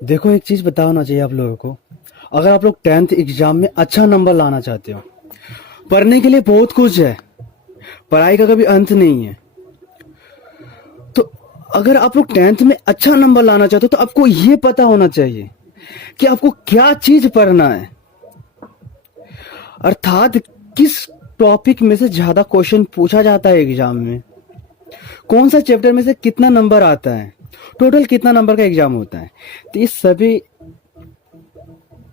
देखो, एक चीज बताना चाहिए आप लोगों को। अगर आप लोग 10th एग्जाम में अच्छा नंबर लाना चाहते हो, पढ़ने के लिए बहुत कुछ है, पढ़ाई का कभी अंत नहीं है। तो अगर आप लोग 10th में अच्छा नंबर लाना चाहते हो तो आपको ये पता होना चाहिए कि आपको क्या चीज पढ़ना है, अर्थात किस टॉपिक में से ज्यादा क्वेश्चन पूछा जाता है एग्जाम में, कौन सा चैप्टर में से कितना नंबर आता है, टोटल कितना नंबर का एग्जाम होता है। तो ये सभी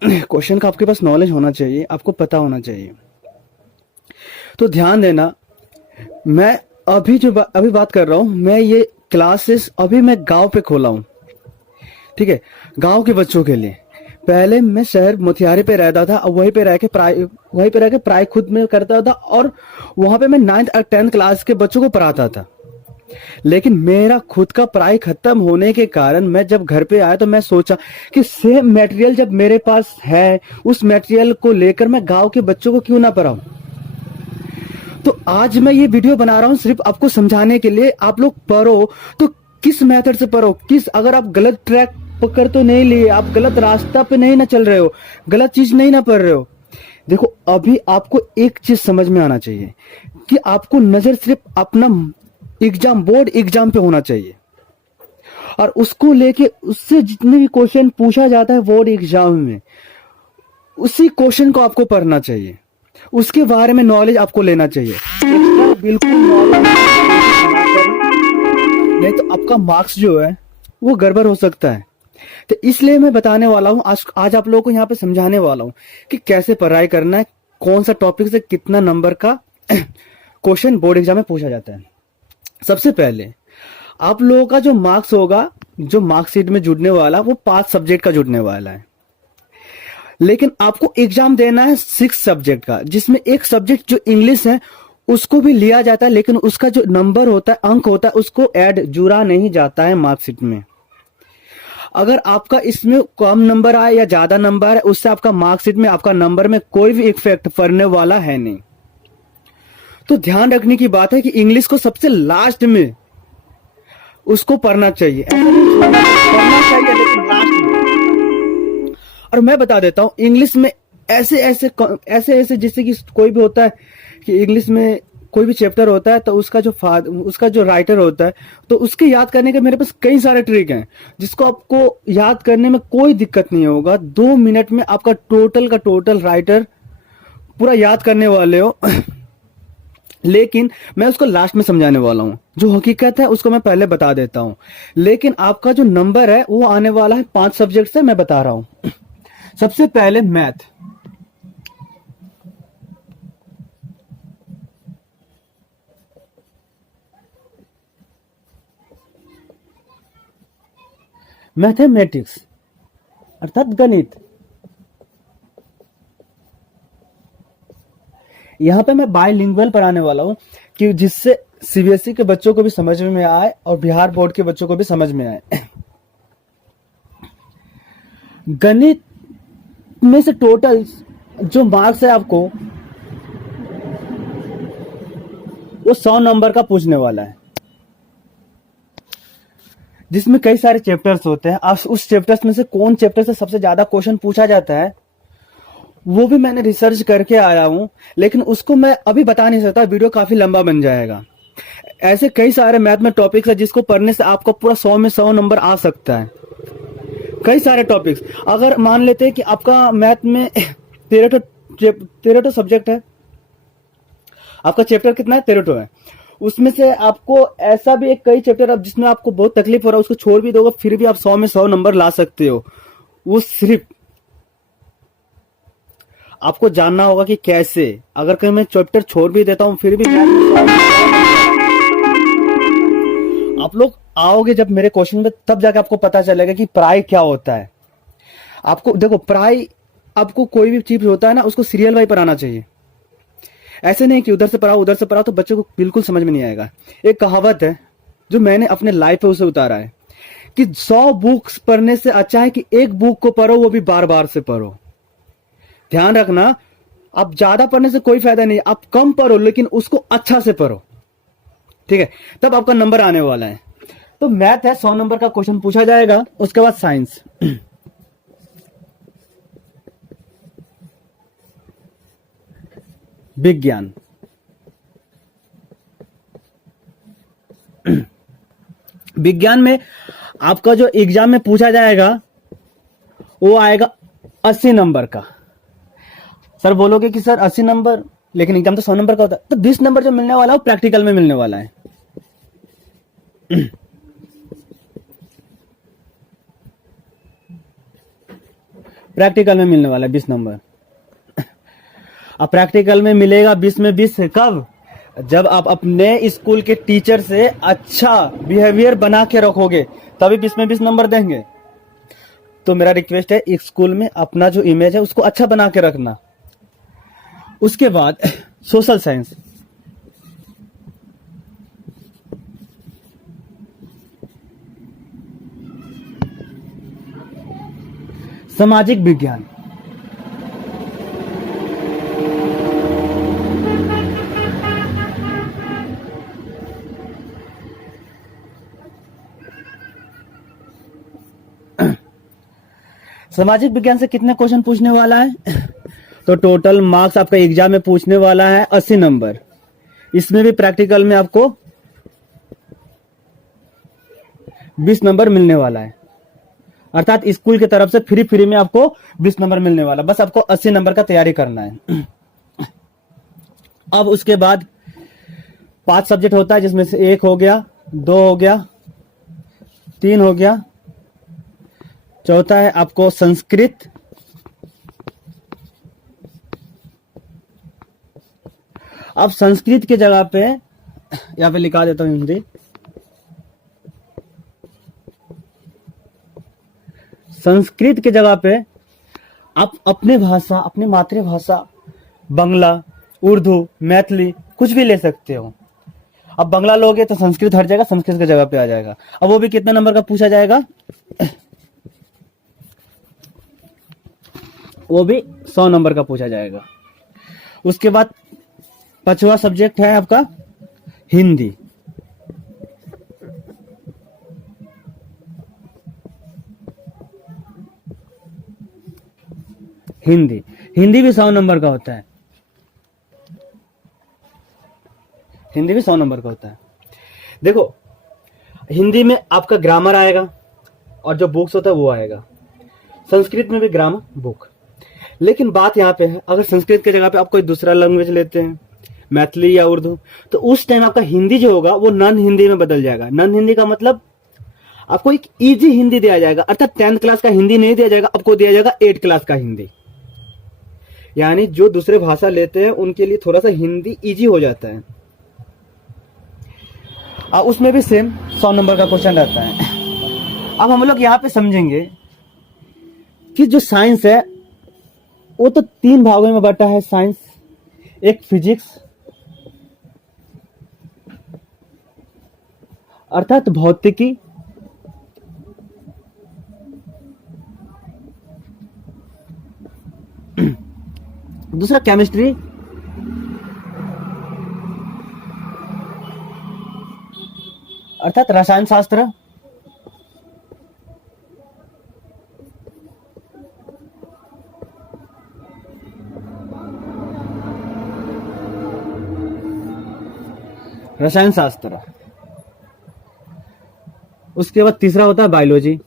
क्वेश्चन का आपके पास नॉलेज होना चाहिए, आपको पता होना चाहिए। तो ध्यान देना, मैं अभी बात कर रहा हूं, मैं ये क्लासेस अभी मैं गांव पे खोला हूं, ठीक है, गांव के बच्चों के लिए। पहले मैं शहर मोतिहारी पे रहता था, अब वहीं पे रह के पढ़ाई खुद में करता था, और वहां पे मैं 9th और 10th क्लास के बच्चों को पढ़ाता था। लेकिन मेरा खुद का पढ़ाई खत्म होने के कारण मैं जब घर पे आया तो मैं सोचा कि सेम मटेरियल जब मेरे पास है, उस मटेरियल को लेकर मैं गांव के बच्चों को क्यों ना पढ़ाऊं। तो आज मैं ये वीडियो बना रहा हूं सिर्फ आपको समझाने के लिए। आप लोग पढ़ो तो किस मेथड से पढ़ो, अगर आप गलत ट्रैक पकड़ तो नहीं लिए, आप गलत रास्ता पे नहीं ना चल रहे हो, गलत चीज नहीं ना पढ़ रहे हो। देखो, अभी आपको एक चीज समझ में आना चाहिए कि आपको नजर सिर्फ अपना बोर्ड एग्जाम पे होना चाहिए, और उसको लेके उससे जितने भी क्वेश्चन पूछा जाता है बोर्ड एग्जाम में, उसी क्वेश्चन को आपको पढ़ना चाहिए, उसके बारे में नॉलेज आपको लेना चाहिए। एक्स्ट्रा बिल्कुल नॉलेज नहीं तो आपका मार्क्स जो है वो गड़बड़ हो सकता है। तो इसलिए मैं बताने वाला हूं, आज आप लोगों को यहाँ पे समझाने वाला हूं कि कैसे पढ़ाई करना है, कौन सा टॉपिक से कितना नंबर का क्वेश्चन बोर्ड एग्जाम में पूछा जाता है। सबसे पहले आप लोगों का जो मार्क्स होगा, जो मार्कशीट में जुड़ने वाला, वो 5 सब्जेक्ट का जुड़ने वाला है। लेकिन आपको एग्जाम देना है 6 सब्जेक्ट का, जिसमें एक सब्जेक्ट जो इंग्लिश है उसको भी लिया जाता है, लेकिन उसका जो नंबर होता है, अंक होता है, उसको ऐड जुड़ा नहीं जाता है मार्कशीट में। अगर आपका इसमें कम नंबर आए या ज्यादा नंबर है, उससे आपका मार्कशीट में, आपका नंबर में कोई भी इफेक्ट पड़ने वाला है नहीं। तो ध्यान रखने की बात है कि इंग्लिश को सबसे लास्ट में उसको पढ़ना चाहिए, पढ़ना चाहिए लेकिन लास्ट में। और मैं बता देता हूं, इंग्लिश में ऐसे ऐसे जैसे कि कोई भी होता है कि इंग्लिश में कोई भी चैप्टर होता है तो उसका जो राइटर होता है, तो उसके याद करने के मेरे पास कई सारे ट्रिक हैं, जिसको आपको याद करने में कोई दिक्कत नहीं होगा। 2 मिनट में आपका टोटल का टोटल राइटर पूरा याद करने वाले हो। लेकिन मैं उसको लास्ट में समझाने वाला हूं, जो हकीकत है उसको मैं पहले बता देता हूं। लेकिन आपका जो नंबर है वो आने वाला है 5 सब्जेक्ट से, मैं बता रहा हूं। सबसे पहले मैथ। मैथमेटिक्स अर्थात गणित। यहां पे मैं बायलिंगुअल पढ़ाने वाला हूं कि जिससे सीबीएसई के बच्चों को भी समझ में आए और बिहार बोर्ड के बच्चों को भी समझ में आए। गणित में से टोटल जो मार्क्स है आपको, वो 100 नंबर का पूछने वाला है, जिसमें कई सारे चैप्टर्स होते हैं। आप उस चैप्टर्स में से कौन चैप्टर से सबसे ज्यादा क्वेश्चन पूछा जाता है वो भी मैंने रिसर्च करके आया हूं, लेकिन उसको मैं अभी बता नहीं सकता, वीडियो काफी लंबा बन जाएगा। ऐसे कई सारे मैथ में टॉपिक्स है जिसको पढ़ने से आपको पूरा 100 में 100 नंबर आ सकता है। कई सारे टॉपिक्स, अगर मान लेते हैं कि आपका मैथ में 13 सब्जेक्ट है, आपका चैप्टर कितना है, 13 है। उसमें से आपको ऐसा भी एक कई चैप्टर अब जिसमें आपको बहुत तकलीफ हो रहा है, उसको छोड़ भी दोगे फिर भी आप 100 में 100 नंबर ला सकते हो। वो सिर्फ आपको जानना होगा कि कैसे। अगर कहीं मैं चैप्टर छोड़ भी देता हूं फिर भी आप लोग आओगे जब मेरे क्वेश्चन में, तब जाके आपको पता चलेगा कि पढ़ाई क्या होता है। आपको देखो, पढ़ाई, आपको कोई भी चीज होता है ना, उसको सीरियल वाइज पढ़ाना चाहिए। ऐसे नहीं कि उधर से पढ़ाओ तो बच्चे को बिल्कुल समझ में नहीं आएगा। एक कहावत है जो मैंने अपने लाइफ पे उसे उतारा है कि 100 बुक्स पढ़ने से अच्छा है कि एक बुक को पढ़ो, वो भी बार बार से पढ़ो। ध्यान रखना, आप ज्यादा पढ़ने से कोई फायदा नहीं, आप कम पढ़ो लेकिन उसको अच्छा से पढ़ो, ठीक है, तब आपका नंबर आने वाला है। तो मैथ है, 100 नंबर का क्वेश्चन पूछा जाएगा। उसके बाद साइंस। विज्ञान। विज्ञान में आपका जो एग्जाम में पूछा जाएगा वो आएगा 80 नंबर का। सर बोलोगे कि सर 80 नंबर, लेकिन एग्जाम तो 100 नंबर का होता है, तो 20 नंबर जो मिलने वाला है वो प्रैक्टिकल में मिलने वाला है। प्रैक्टिकल में मिलने वाला है 20 नंबर। अब प्रैक्टिकल में मिलेगा 20 में 20 कब? जब आप अपने स्कूल के टीचर से अच्छा बिहेवियर बना के रखोगे तभी 20 में 20 नंबर देंगे। तो मेरा रिक्वेस्ट है एक स्कूल में अपना जो इमेज है उसको अच्छा बना के रखना। उसके बाद सोशल साइंस, सामाजिक विज्ञान, सामाजिक विज्ञान से कितने क्वेश्चन पूछने वाला है? तो टोटल मार्क्स आपका एग्जाम में पूछने वाला है 80 नंबर। इसमें भी प्रैक्टिकल में आपको 20 नंबर मिलने वाला है, अर्थात स्कूल की तरफ से फ्री में आपको 20 नंबर मिलने वाला। बस आपको 80 नंबर का तैयारी करना है। अब उसके बाद 5 सब्जेक्ट होता है, जिसमें से 1 हो गया, 2 हो गया, 3 हो गया, चौथा है आपको संस्कृत, अब संस्कृत की जगह पे यहां पे लिखा देता हूं हिंदी। संस्कृत की जगह पे आप अपने भाषा, अपनी मातृभाषा, बंगला, उर्दू, मैथिली कुछ भी ले सकते हो। अब बंगला लोगे तो संस्कृत हट जाएगा, संस्कृत की जगह पे आ जाएगा। अब वो भी कितना नंबर का पूछा जाएगा? वो भी 100 नंबर का पूछा जाएगा। उसके बाद 5वां सब्जेक्ट है आपका हिंदी। हिंदी भी 100 नंबर का होता है। हिंदी भी 100 नंबर का होता है। देखो, हिंदी में आपका ग्रामर आएगा और जो बुक्स होता है वो आएगा। संस्कृत में भी ग्रामर, बुक। लेकिन बात यहाँ पे है, अगर संस्कृत की जगह पे आप कोई दूसरा लैंग्वेज लेते हैं, मैथिली या उर्दू, तो उस टाइम आपका हिंदी जो होगा वो नॉन हिंदी में बदल जाएगा। नॉन हिंदी का मतलब आपको एक इजी हिंदी दिया जाएगा, अर्थात 10th क्लास का हिंदी नहीं दिया जाएगा, आपको दिया जाएगा 8th क्लास का हिंदी। यानी जो दूसरे भाषा लेते हैं उनके लिए थोड़ा सा हिंदी इजी हो जाता है। उसमें भी सेम 100 नंबर का क्वेश्चन रहता है। अब हम लोग यहाँ पे समझेंगे कि जो साइंस है वो तो 3 भागों में बटा है साइंस। एक फिजिक्स अर्थात भौतिकी, दूसरा केमिस्ट्री, अर्थात रसायन शास्त्र, रसायन शास्त्र। उसके बाद तीसरा होता है बायोलॉजी,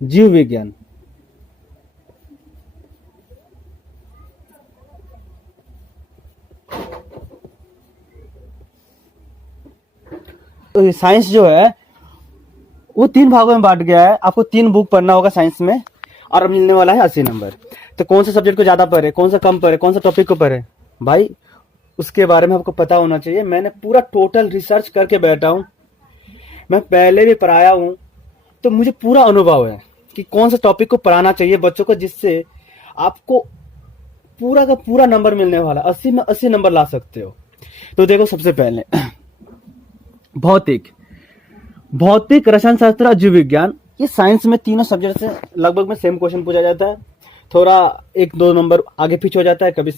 जीव विज्ञान। तो साइंस जो है वो 3 भागों में बांट गया है। आपको 3 बुक पढ़ना होगा साइंस में और मिलने वाला है 80 नंबर। तो कौन सा सब्जेक्ट को ज्यादा पढ़े, कौन सा कम पढ़े, कौन सा टॉपिक को पढ़े, भाई उसके बारे में आपको पता होना चाहिए। मैंने पूरा टोटल रिसर्च करके बैठा हूं, मैं पहले भी पढ़ाया हूं, तो मुझे पूरा अनुभव है कि कौन सा टॉपिक को पढ़ाना चाहिए बच्चों को, जिससे आपको पूरा का पूरा नंबर मिलने वाला, 80 में 80 नंबर ला सकते हो। तो देखो, सबसे पहले भौतिक, रसायन शास्त्र और जीव विज्ञान। ये साइंस में तीनों सब्जेक्ट से लगभग में सेम क्वेश्चन पूछा जाता है। थोड़ा 1-2 नंबर आगे पीछे हो जाता है। कभी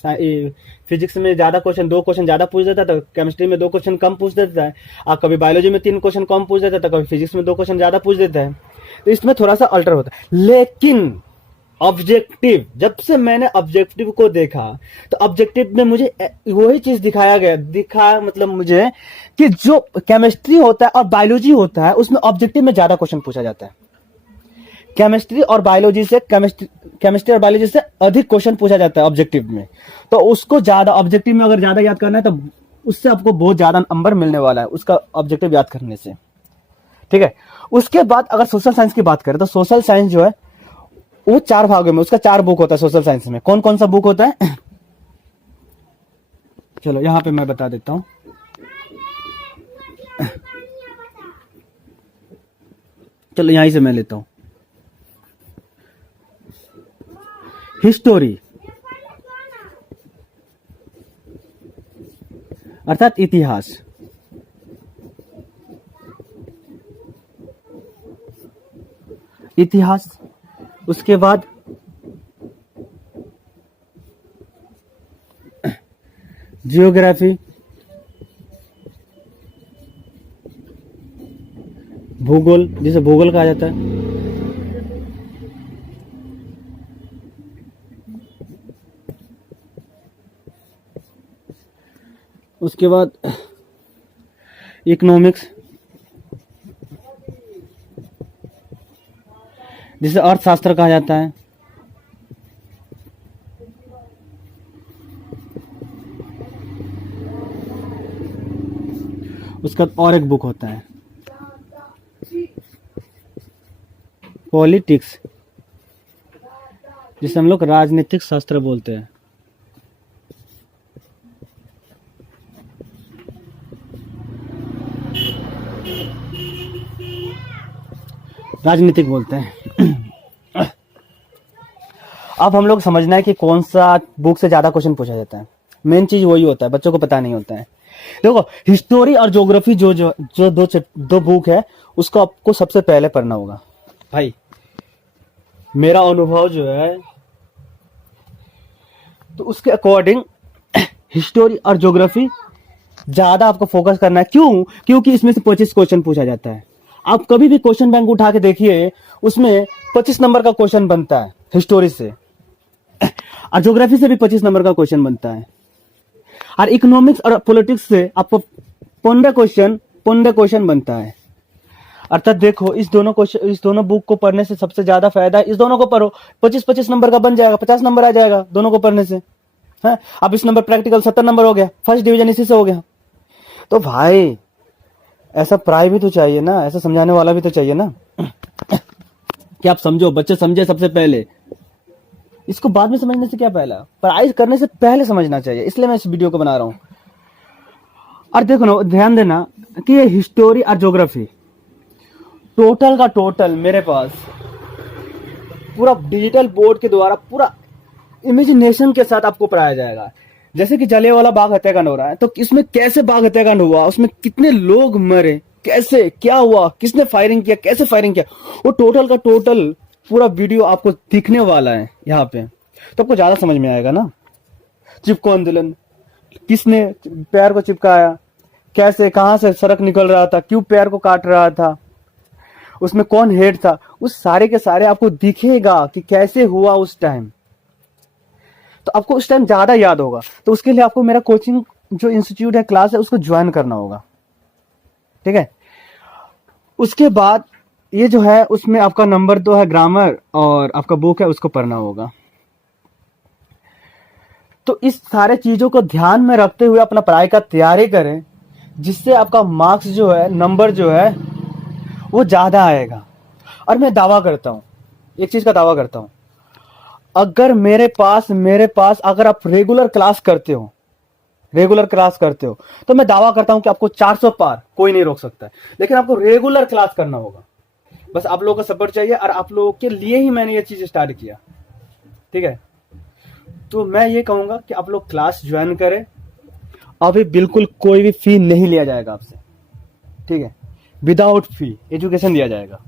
फिजिक्स में ज्यादा क्वेश्चन, 2 क्वेश्चन ज्यादा पूछ देता है, तो केमिस्ट्री में 2 क्वेश्चन कम पूछ देता है। और कभी बायोलॉजी में 3 क्वेश्चन कम पूछ देता है, तो कभी फिजिक्स में 2 क्वेश्चन ज्यादा पूछ देता है। तो इसमें थोड़ा सा अल्टर होता है। लेकिन ऑब्जेक्टिव, जब से मैंने ऑब्जेक्टिव को देखा तो ऑब्जेक्टिव में मुझे वही चीज दिखाया मतलब मुझे कि जो केमिस्ट्री होता है और बायोलॉजी होता है उसमें ऑब्जेक्टिव में ज्यादा क्वेश्चन पूछा जाता है। केमिस्ट्री और बायोलॉजी से अधिक क्वेश्चन पूछा जाता है ऑब्जेक्टिव में। तो उसको ज्यादा ऑब्जेक्टिव में अगर ज्यादा याद करना है तो उससे आपको बहुत ज्यादा नंबर मिलने वाला है उसका ऑब्जेक्टिव याद करने से। ठीक है, उसके बाद अगर सोशल साइंस की बात करें तो सोशल साइंस जो है वो 4 भागों में, उसका 4 बुक होता है सोशल साइंस में। कौन कौन सा बुक होता है चलो यहां पे मैं बता देता हूं। चलो यहीं से मैं लेता हूं। हिस्टोरी अर्थात इतिहास, उसके बाद जियोग्राफी, भूगोल जिसे भूगोल कहा जाता है, उसके बाद इकोनॉमिक्स जिसे अर्थशास्त्र कहा जाता है, उसका और एक बुक होता है पॉलिटिक्स जिसे हम लोग राजनीतिक शास्त्र बोलते हैं। राजनीतिक बोलते हैं। अब हम लोग समझना है कि कौन सा बुक से ज्यादा क्वेश्चन पूछा जाता है। मेन चीज वही होता है, बच्चों को पता नहीं होता है। देखो हिस्टोरी और ज्योग्राफी जो दो बुक है उसको आपको सबसे पहले पढ़ना होगा। भाई मेरा अनुभव जो है तो उसके अकॉर्डिंग हिस्टोरी और ज्योग्राफी ज्यादा आपको फोकस करना है। क्यों? क्योंकि इसमें से 25 क्वेश्चन पूछा जाता है। आप कभी भी क्वेश्चन बैंक उठा के देखिए उसमें 25 नंबर का क्वेश्चन बनता है हिस्टोरी से, और ज्योग्राफी से भी 25 नंबर का क्वेश्चन बनता है, और इकोनॉमिक्स और पॉलिटिक्स से आपको 15 क्वेश्चन बनता है। अर्थात देखो इस दोनों बुक को पढ़ने से सबसे ज्यादा फायदा है, इस दोनों को पढ़ो, 25 नंबर का बन जाएगा, 50 नंबर आ जाएगा दोनों को पढ़ने से। है अब इस नंबर प्रैक्टिकल 70 नंबर हो गया, फर्स्ट डिवीजन इसी से हो गया। तो भाई ऐसा पढ़ाई भी तो चाहिए ना, ऐसा समझाने वाला भी तो चाहिए ना कि आप समझो, बच्चे समझे सबसे पहले, इसको बाद में समझने से क्या पहला, पढ़ाई करने से पहले समझना चाहिए। इसलिए मैं इस वीडियो को बना रहा हूं। और देखो ना, ध्यान देना कि ये हिस्टोरी और ज्योग्राफी टोटल का टोटल मेरे पास पूरा डिजिटल बोर्ड के द्वारा पूरा इमेजिनेशन के साथ आपको पढ़ाया जाएगा। जैसे कि जलियांवाला बाग हत्याकांड हो रहा है तो इसमें कैसे बाग हत्याकांड हुआ, उसमें कितने लोग मरे, कैसे क्या हुआ, किसने फायरिंग किया, कैसे फायरिंग किया, वो टोटल का टोटल पूरा वीडियो आपको दिखने वाला है यहाँ पे। तो आपको ज्यादा समझ में आएगा ना। चिपको आंदोलन, किसने पैर को चिपकाया, कैसे कहां से सड़क निकल रहा था, क्यों पैर को काट रहा था, उसमें कौन हेड था, उस सारे के सारे आपको दिखेगा कि कैसे हुआ उस टाइम। तो आपको उस टाइम ज्यादा याद होगा। तो उसके लिए आपको मेरा कोचिंग जो इंस्टीट्यूट है, क्लास है, उसको ज्वाइन करना होगा। ठीक है, उसके बाद ये जो है उसमें आपका नंबर 2 है ग्रामर, और आपका बुक है उसको पढ़ना होगा। तो इस सारे चीजों को ध्यान में रखते हुए अपना पढ़ाई का तैयारी करें, जिससे आपका मार्क्स जो है, नंबर जो है वो ज्यादा आएगा। और मैं दावा करता हूं, एक चीज का दावा करता हूं, अगर मेरे पास अगर आप रेगुलर क्लास करते हो तो मैं दावा करता हूं कि आपको 400 पार कोई नहीं रोक सकता है। लेकिन आपको रेगुलर क्लास करना होगा, बस आप लोगों का सपोर्ट चाहिए। और आप लोगों के लिए ही मैंने ये चीज स्टार्ट किया। ठीक है, तो मैं ये कहूंगा कि आप लोग क्लास ज्वाइन करें। अभी बिल्कुल कोई भी फी नहीं लिया जाएगा आपसे। ठीक है, विदाउट फी एजुकेशन दिया जाएगा।